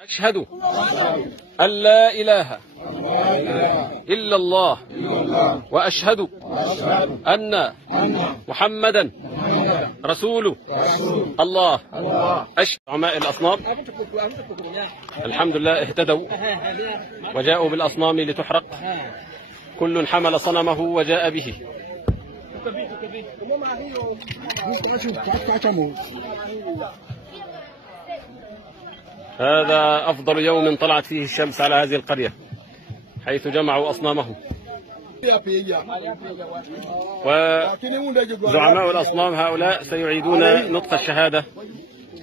أشهد أن لا إله إلا الله وأشهد أن محمدا رسول الله. زعماء الأصنام الحمد لله اهتدوا وجاءوا بالأصنام لتحرق، كل حمل صنمه وجاء به. هذا أفضل يوم طلعت فيه الشمس على هذه القرية، حيث جمعوا أصنامهم. وزعماء الأصنام هؤلاء سيعيدون نطق الشهادة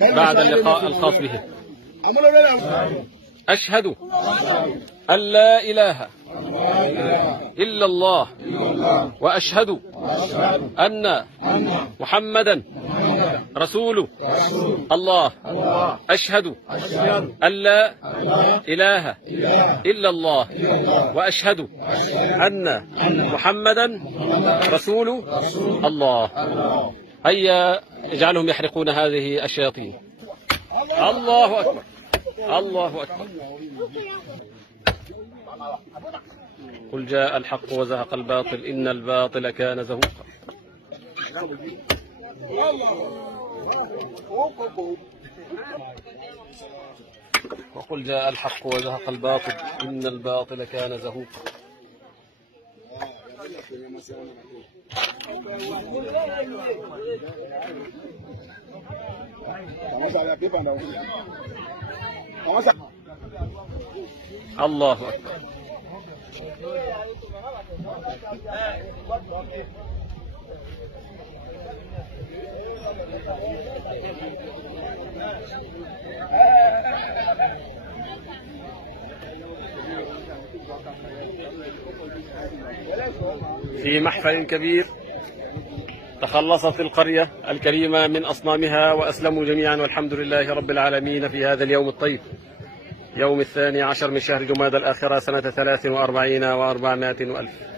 بعد اللقاء الخاص بهم. أشهد أن لا إله إلا الله وأشهد أن محمدا رسول الله. أشهد أن لا إله إلا الله وأشهد أن محمدا رسول الله. هيا اجعلهم يحرقون هذه الشياطين. الله أكبر، الله أكبر. قل جاء الحق وزهق الباطل إن الباطل كان زهوقا. وقل جاء الحق وزهق الباطل إن الباطل كان زهوقا. الله أكبر. في محفل كبير تخلصت القرية الكريمة من أصنامها وأسلموا جميعا، والحمد لله رب العالمين في هذا اليوم الطيب، يوم 12 من شهر جمادى الآخرة سنة 43 و400 وألف.